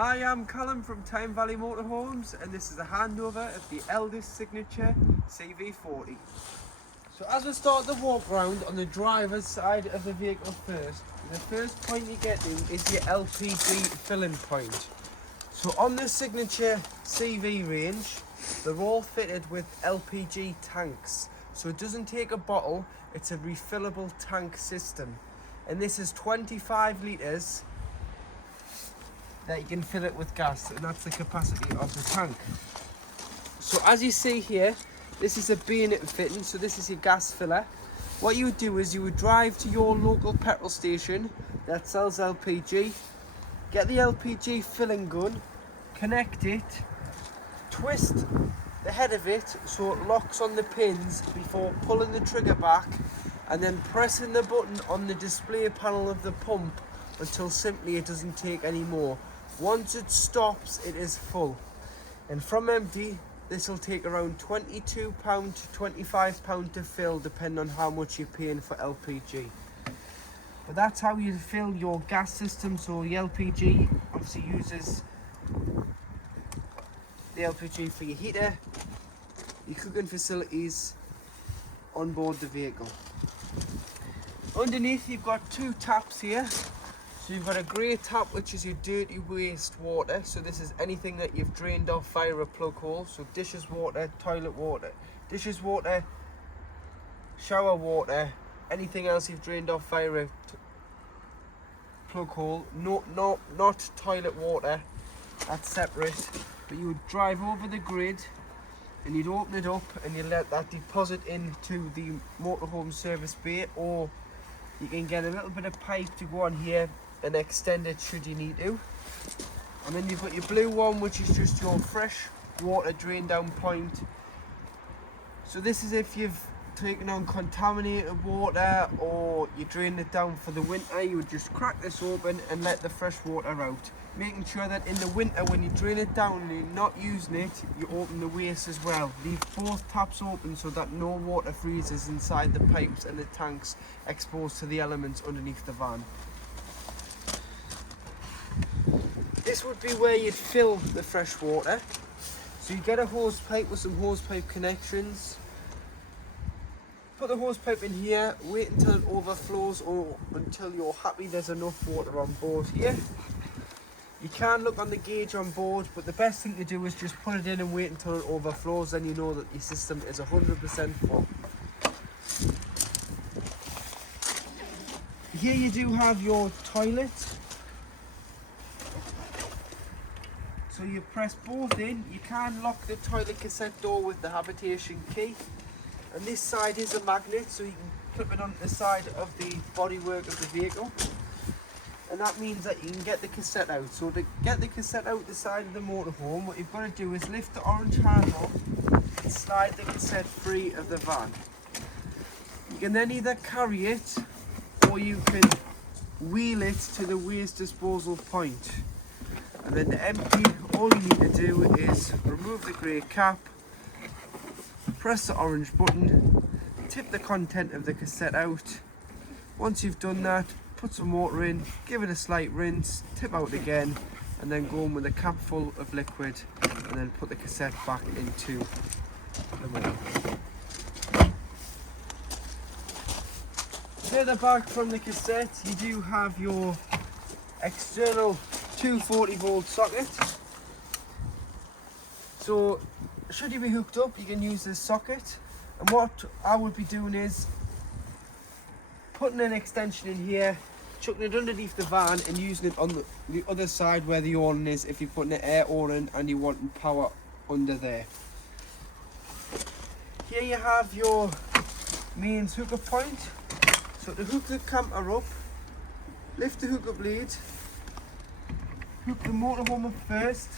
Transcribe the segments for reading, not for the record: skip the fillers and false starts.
Hi, I'm Callum from Tyne Valley Motorhomes, and this is a handover of the Elddis signature CV40. So as we start the walk round on the driver's side of the vehicle first, the first point you get to is your LPG filling point. So on the signature CV range, they're all fitted with LPG tanks. So it doesn't take a bottle, it's a refillable tank system. And this is 25 litres that you can fill it with gas, and that's the capacity of the tank. So as you see here, this is a bayonet fitting, so this is your gas filler. What you would do is you would drive to your local petrol station that sells LPG, get the LPG filling gun, connect it, twist the head of it so it locks on the pins before pulling the trigger back, and then pressing the button on the display panel of the pump until simply it doesn't take any more. Once it stops, it is full. And from empty, this will take around £22 to £25 to fill, depending on how much you're paying for LPG. But that's how you fill your gas system. So the LPG obviously uses the LPG for your heater, your cooking facilities on board the vehicle. Underneath you've got two taps here. So you've got a grey tap, which is your dirty waste water. So this is anything that you've drained off via a plug hole. So dishes water, toilet water, dishes water, shower water, anything else you've drained off via a plug hole. Not toilet water, that's separate. But you would drive over the grid and you'd open it up and you let that deposit into the motorhome service bay, or you can get a little bit of pipe to go on here and extend it should you need to. And then you've got your blue one, which is just your fresh water drain down point. So this is if you've taken on contaminated water or you drain it down for the winter, you would just crack this open and let the fresh water out, making sure that in the winter when you drain it down and you're not using it, you open the waste as well. Leave both taps open so that no water freezes inside the pipes and the tanks exposed to the elements underneath the van. This would be where you'd fill the fresh water. So you get a hose pipe with some hose pipe connections. Put the hose pipe in here, wait until it overflows or until you're happy there's enough water on board here. You can look on the gauge on board, but the best thing to do is just put it in and wait until it overflows, then you know that your system is 100% full. Here you do have your toilet. So you press both in. You can lock the toilet cassette door with the habitation key. And this side is a magnet, so you can clip it onto the side of the bodywork of the vehicle. And that means that you can get the cassette out. So to get the cassette out the side of the motorhome, what you've got to do is lift the orange handle and slide the cassette free of the van. You can then either carry it or you can wheel it to the waste disposal point. And then to empty, all you need to do is remove the grey cap, press the orange button, tip the content of the cassette out. Once you've done that, put some water in, give it a slight rinse, tip out again, and then go in with a cap full of liquid and then put the cassette back into the motor. Further back from the cassette, you do have your external 240 volt socket. So should you be hooked up, you can use this socket, and what I would be doing is putting an extension in here, chucking it underneath the van and using it on the other side where the awning is if you're putting an air awning and you want power under there. Here you have your mains hookup point. So to hook the camper up, lift the hookup lead, hook the motorhome up first,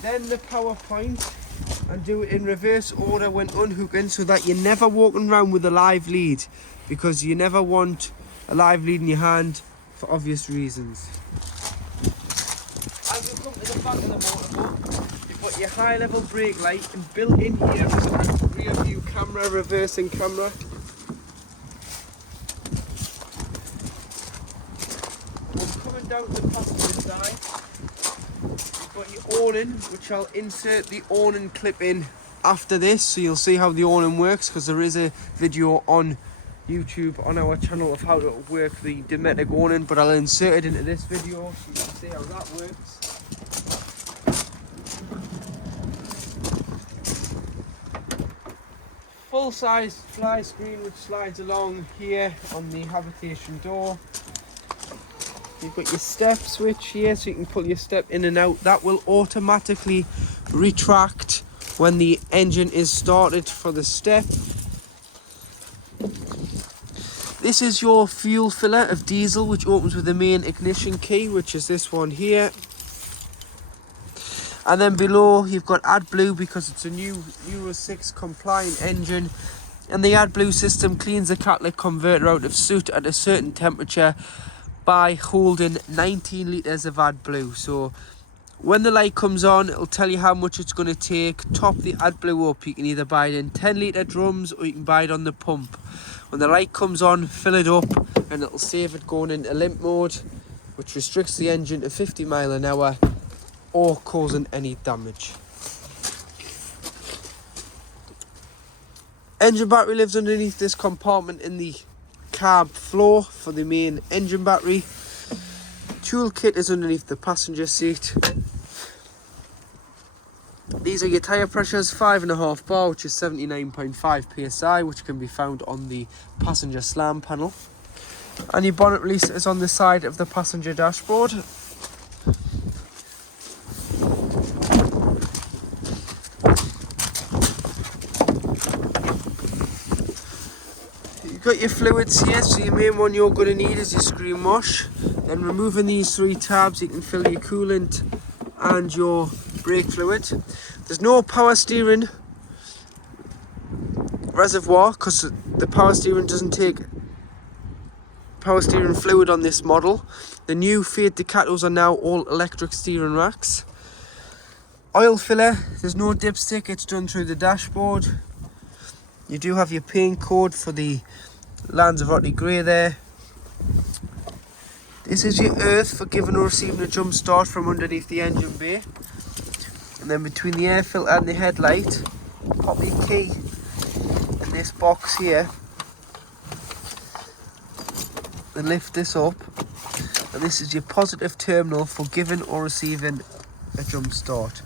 then the power point, and do it in reverse order when unhooking so that you're never walking around with a live lead, because you never want a live lead in your hand for obvious reasons. As you come to the back of the motorhome, you've got your high level brake light, and built in here is a rear view camera, reversing camera. And coming down to the passenger side, awning, which I'll insert the awning clip in after this, so you'll see how the awning works, because there is a video on YouTube on our channel of how to work the Dometic awning, but I'll insert it into this video so you can see how that works. Full size fly screen which slides along here on the habitation door. You've got your step switch here so you can pull your step in and out. That will automatically retract when the engine is started for the step. This is your fuel filler of diesel, which opens with the main ignition key, which is this one here. And then below you've got AdBlue, because it's a new Euro 6 compliant engine, and the AdBlue system cleans the catalytic converter out of soot at a certain temperature by holding 19 litres of AdBlue. So when the light comes on, it'll tell you how much it's going to take. Top the AdBlue up. You can either buy it in 10 litre drums or you can buy it on the pump. When the light comes on, fill it up and it'll save it going into limp mode, which restricts the engine to 50 miles an hour or causing any damage. Engine battery lives underneath this compartment in the cab floor for the main engine battery. Tool kit is underneath the passenger seat. These are your tyre pressures, 5.5 bar, which is 79.5 psi, which can be found on the passenger slam panel. And your bonnet release is on the side of the passenger dashboard. You've got your fluids here, so your main one you're going to need is your screen wash. Then removing these 3 tabs, you can fill your coolant and your brake fluid. There's no power steering reservoir because the power steering doesn't take power steering fluid on this model. The new Fiat Ducatos are now all electric steering racks. Oil filler, there's no dipstick, it's done through the dashboard. You do have your paint code for the Lanzarote grey there. This is your earth for giving or receiving a jump start from underneath the engine bay. And then between the air filter and the headlight, pop your key in this box here and lift this up. And this is your positive terminal for giving or receiving a jump start.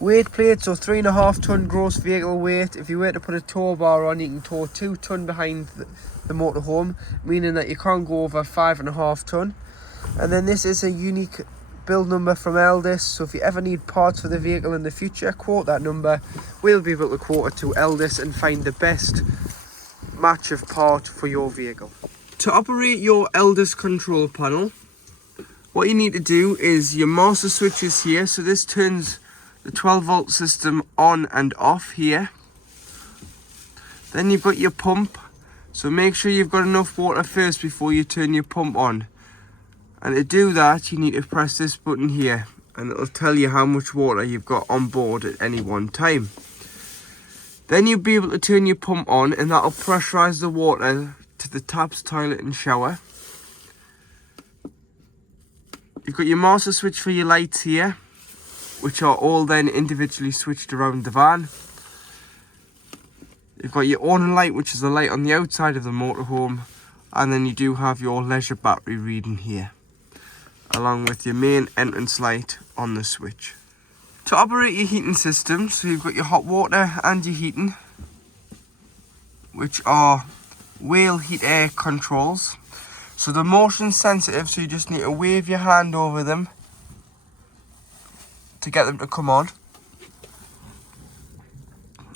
Weight plate, so 3.5 ton gross vehicle weight. If you were to put a tow bar on, you can tow 2 ton behind the motorhome, meaning that you can't go over 5.5 ton. And then this is a unique build number from Elldis, so if you ever need parts for the vehicle in the future, quote that number. We'll be able to quote it to Elldis and find the best match of part for your vehicle. To operate your Elldis control panel, what you need to do is your master switch is here, so this turns the 12 volt system on and off here. Then you've got your pump, so make sure you've got enough water first before you turn your pump on. And to do that, you need to press this button here and it'll tell you how much water you've got on board at any one time. Then you'll be able to turn your pump on and that'll pressurize the water to the taps, toilet and shower. You've got your master switch for your lights here, which are all then individually switched around the van. You've got your awning light, which is the light on the outside of the motorhome, and then you do have your leisure battery reading here, along with your main entrance light on the switch. To operate your heating system, so you've got your hot water and your heating, which are wheel heat air controls. So they're motion sensitive, so you just need to wave your hand over them to get them to come on.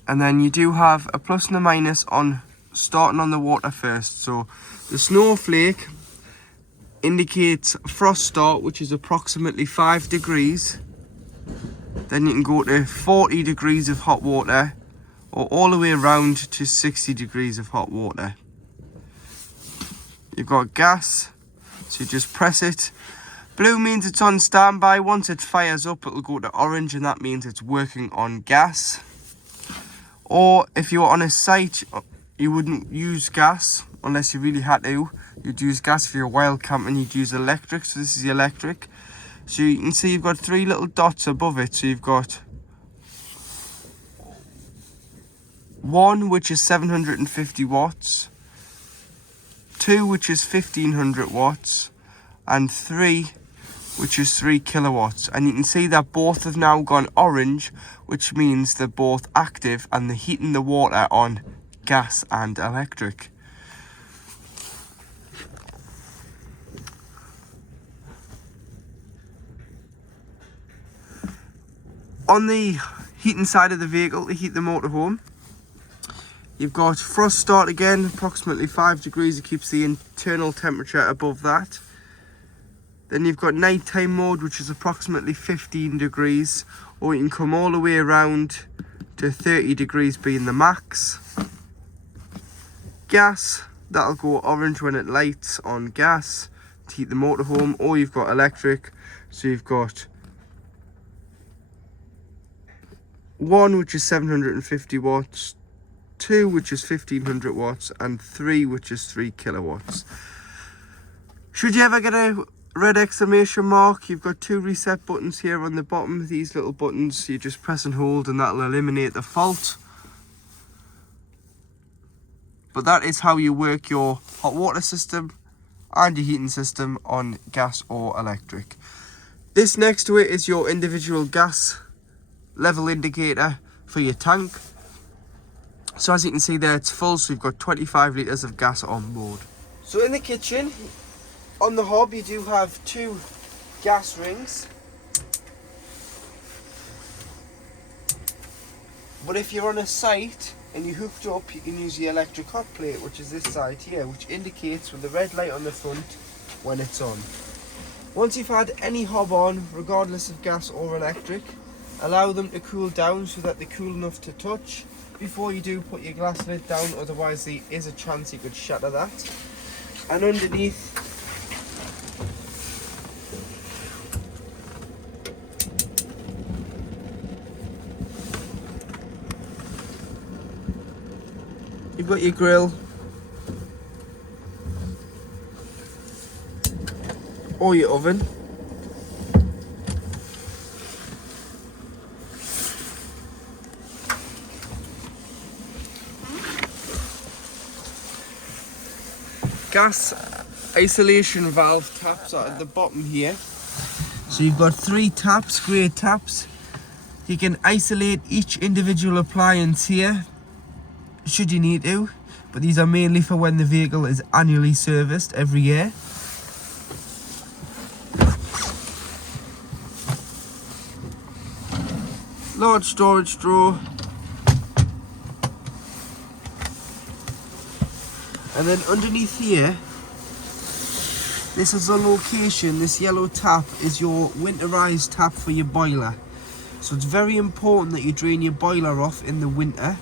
And then you do have a plus and a minus on starting on the water first. So the snowflake indicates frost start, which is approximately 5 degrees. Then you can go to 40 degrees of hot water, or all the way around to 60 degrees of hot water. You've got gas, so you just press it. Blue means it's on standby. Once it fires up, it'll go to orange, and that means it's working on gas. Or if you're on a site, you wouldn't use gas unless you really had to. You'd use gas for your wild camp, and you'd use electric. So this is the electric. So you can see you've got 3 little dots above it. So you've got 1 which is 750 watts, 2 which is 1500 watts, and 3 which is 3 kilowatts. And you can see that both have now gone orange, which means they're both active and they're heating the water on gas and electric. On the heating side of the vehicle, to heat the motorhome, you've got frost start again, approximately 5 degrees. It keeps the internal temperature above that. Then you've got nighttime mode, which is approximately 15 degrees, or you can come all the way around to 30 degrees being the max. Gas, that'll go orange when it lights on gas to heat the motorhome, or you've got electric, so you've got 1 which is 750 watts, 2 which is 1500 watts, and 3 which is 3 kilowatts. Should you ever get a red exclamation mark, you've got 2 reset buttons here on the bottom. These little buttons you just press and hold and that'll eliminate the fault. But that is how you work your hot water system and your heating system on gas or electric. This next to it is your individual gas level indicator for your tank. So as you can see there, it's full, so you've got 25 litres of gas on board. So in the kitchen, on the hob, you do have 2 gas rings. But if you're on a site and you hooked up, you can use the electric hot plate, which is this side here, which indicates with the red light on the front when it's on. Once you've had any hob on, regardless of gas or electric, allow them to cool down so that they're cool enough to touch before you do put your glass lid down, otherwise there is a chance you could shatter that. And underneath, you've got your grill or your oven. Gas isolation valve taps are at the bottom here. So you've got 3 taps, grey taps. You can isolate each individual appliance here should you need to, but these are mainly for when the vehicle is annually serviced every year. Large storage drawer. And then underneath here, this is a location, this yellow tap is your winterized tap for your boiler. So it's very important that you drain your boiler off in the winter.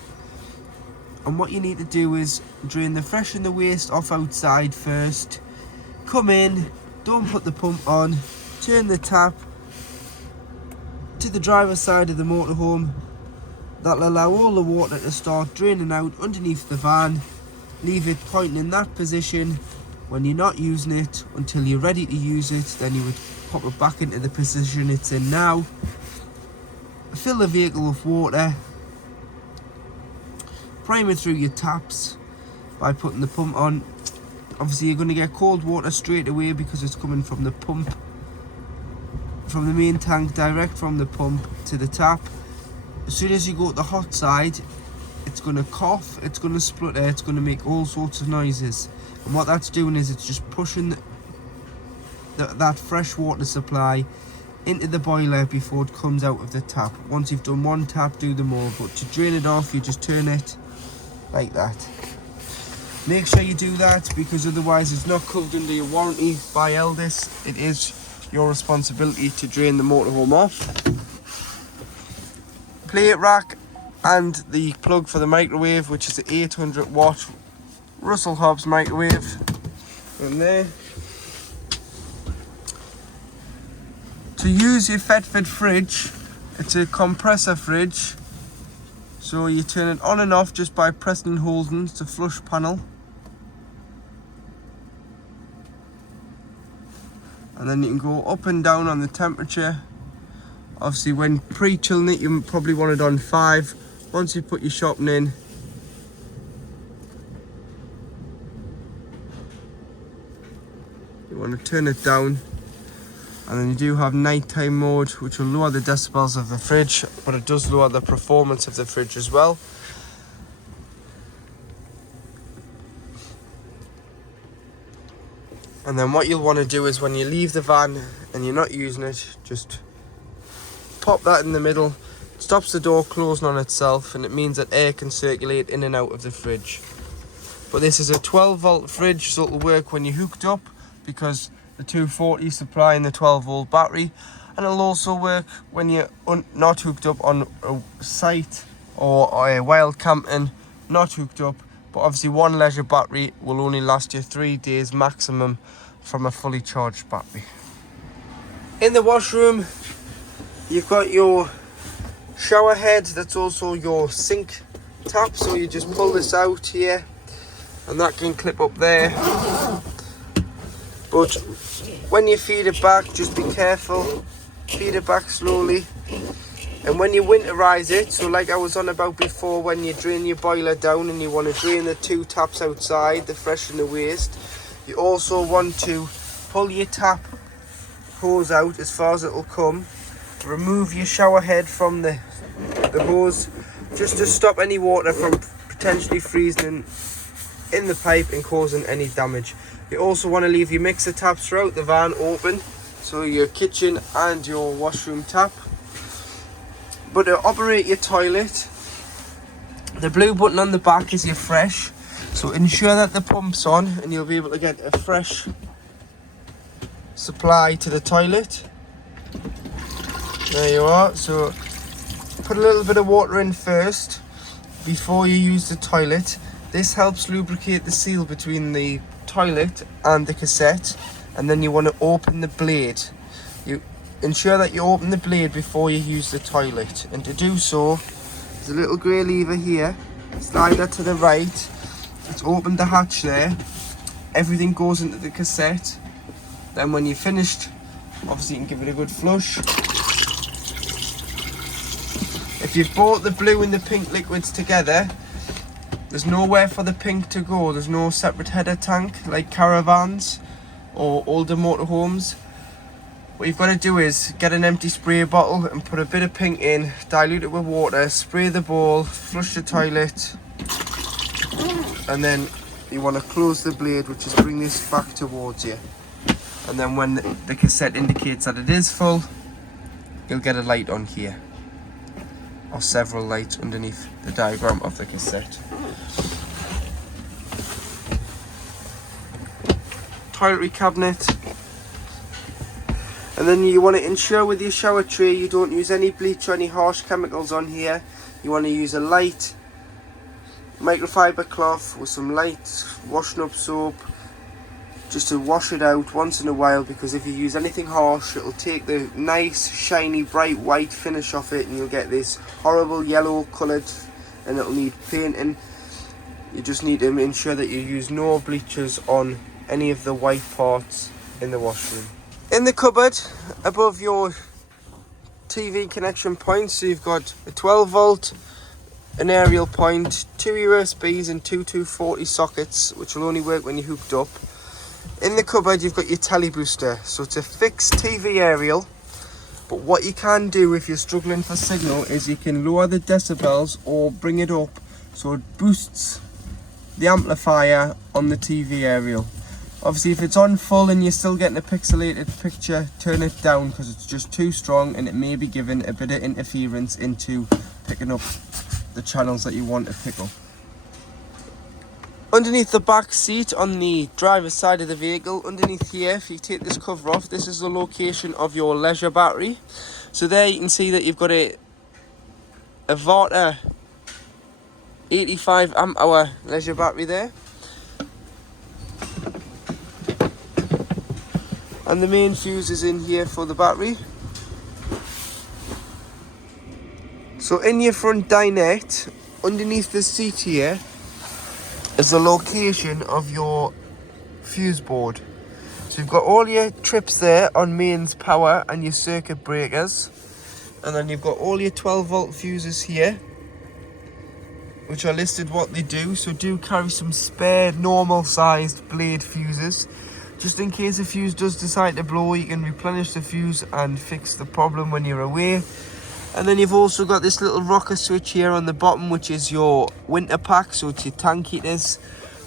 And what you need to do is drain the fresh and the waste off outside first. Come in, don't put the pump on, turn the tap to the driver's side of the motorhome. That'll allow all the water to start draining out underneath the van. Leave it pointing in that position when you're not using it until you're ready to use it. Then you would pop it back into the position it's in now. Fill the vehicle with water. Prime it through your taps by putting the pump on. Obviously you're going to get cold water straight away because it's coming from the pump, from the main tank, direct from the pump to the tap. As soon as you go to the hot side, it's going to cough, it's going to splutter, it's going to make all sorts of noises. And what that's doing is it's just pushing that fresh water supply into the boiler before it comes out of the tap. Once you've done 1 tap, do them all. But to drain it off, you just turn it like that. Make sure you do that, because otherwise it's not covered under your warranty by Elldis. It is your responsibility to drain the motorhome off. Plate rack and the plug for the microwave, which is an 800 watt Russell Hobbs microwave in there. To use your Fetford fridge, it's a compressor fridge, so you turn it on and off just by pressing and holding. It's a flush panel, and and then you can go up and down on the temperature. Obviously when pre-chilling it, you probably want it on 5. Once you put your shopping in, you want to turn it down. And then you do have nighttime mode, which will lower the decibels of the fridge, but it does lower the performance of the fridge as well. And then what you'll want to do is when you leave the van and you're not using it, just pop that in the middle. It stops the door closing on itself, and it means that air can circulate in and out of the fridge. But this is a 12 volt fridge, so it'll work when you're hooked up, because the 240 supplying the 12 volt battery, and it'll also work when you're not hooked up on a site or while camping, not hooked up. But obviously one leisure battery will only last you 3 days maximum from a fully charged battery. In the washroom, you've got your shower head, that's also your sink tap, so you just pull this out here and that can clip up there. But when you feed it back, just be careful, feed it back slowly. And when you winterize it, so like I was on about before, when you drain your boiler down and you want to drain the 2 taps outside, the fresh and the waste, you also want to pull your tap hose out as far as it will come, remove your shower head from the hose, just to stop any water from potentially freezing in the pipe and causing any damage. You also want to leave your mixer taps throughout the van open, so your kitchen and your washroom tap. But to operate your toilet, the blue button on the back is your fresh, so ensure that the pump's on and you'll be able to get a fresh supply to the toilet. There you are. So put a little bit of water in first before you use the toilet. This helps lubricate the seal between the toilet and the cassette, and then you want to open the blade. You ensure that you open the blade before you use the toilet, and to do so, there's a little grey lever here, slide that to the right, it's opened the hatch there, everything goes into the cassette. Then when you're finished, obviously you can give it a good flush. If you've bought the blue and the pink liquids together, there's nowhere for the pink to go. There's no separate header tank like caravans or older motorhomes. What you've got to do is get an empty spray bottle and put a bit of pink in, dilute it with water, spray the bowl, flush the toilet, and then you want to close the blade, which is bring this back towards you. And then when the cassette indicates that it is full, you'll get a light on here, or several lights underneath the diagram of the cassette. Toiletry cabinet. And then you want to ensure with your shower tray you don't use any bleach or any harsh chemicals on here. You want to use a light microfiber cloth with some light washing up soap, just to wash it out once in a while, because if you use anything harsh, it'll take the nice shiny bright white finish off it and you'll get this horrible yellow coloured, and it'll need painting. You just need to ensure that you use no bleachers on any of the white parts in the washroom. In the cupboard above your TV connection points, so you've got a 12 volt, an aerial point, 2 USBs and 2 240 sockets, which will only work when you're hooked up. In the cupboard you've got your telly booster, so it's a fixed TV aerial, but what you can do if you're struggling for signal is you can lower the decibels or bring it up so it boosts the amplifier on the TV aerial. Obviously if it's on full and you're still getting a pixelated picture, turn it down because it's just too strong and it may be giving a bit of interference into picking up the channels that you want to pick up. Underneath the back seat on the driver's side of the vehicle, underneath here, if you take this cover off, this is the location of your leisure battery. So there you can see that you've got a Varta 85 amp hour leisure battery there. And the main fuse is in here for the battery. So in your front dinette, underneath the seat here, is the location of your fuse board. So So you've got all your trips there on mains power and your circuit breakers. And then you've got all your 12-volt fuses here, which are listed what they do. So do carry some spare normal sized blade fuses. Just in case a fuse does decide to blow, you can replenish the fuse and fix the problem when you're away. And then you've also got this little rocker switch here on the bottom, which is your winter pack, so it's your tank heaters.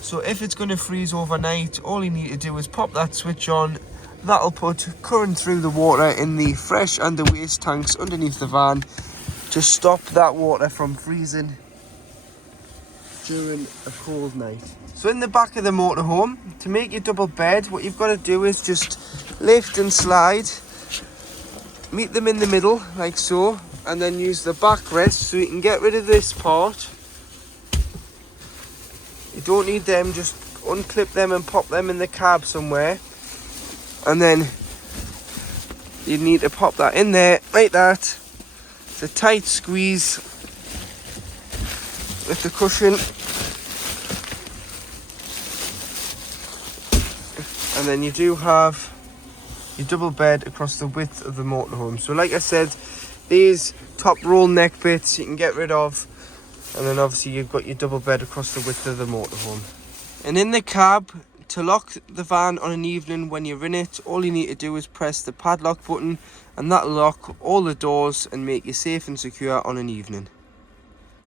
So if it's going to freeze overnight, all you need to do is pop that switch on. That'll put current through the water in the fresh and the waste tanks underneath the van to stop that water from freezing during a cold night. So in the back of the motorhome, to make your double bed, what you've got to do is just lift and slide, meet them in the middle like so, and then use the backrest so you can get rid of this part. You don't need them, just unclip them and pop them in the cab somewhere. And then you need to pop that in there like that. It's a tight squeeze with the cushion. And then you do have your double bed across the width of the motorhome. So like I said, these top roll neck bits you can get rid of. And then obviously you've got your double bed across the width of the motorhome. And in the cab, to lock the van on an evening when you're in it, all you need to do is press the padlock button and that'll lock all the doors and make you safe and secure on an evening.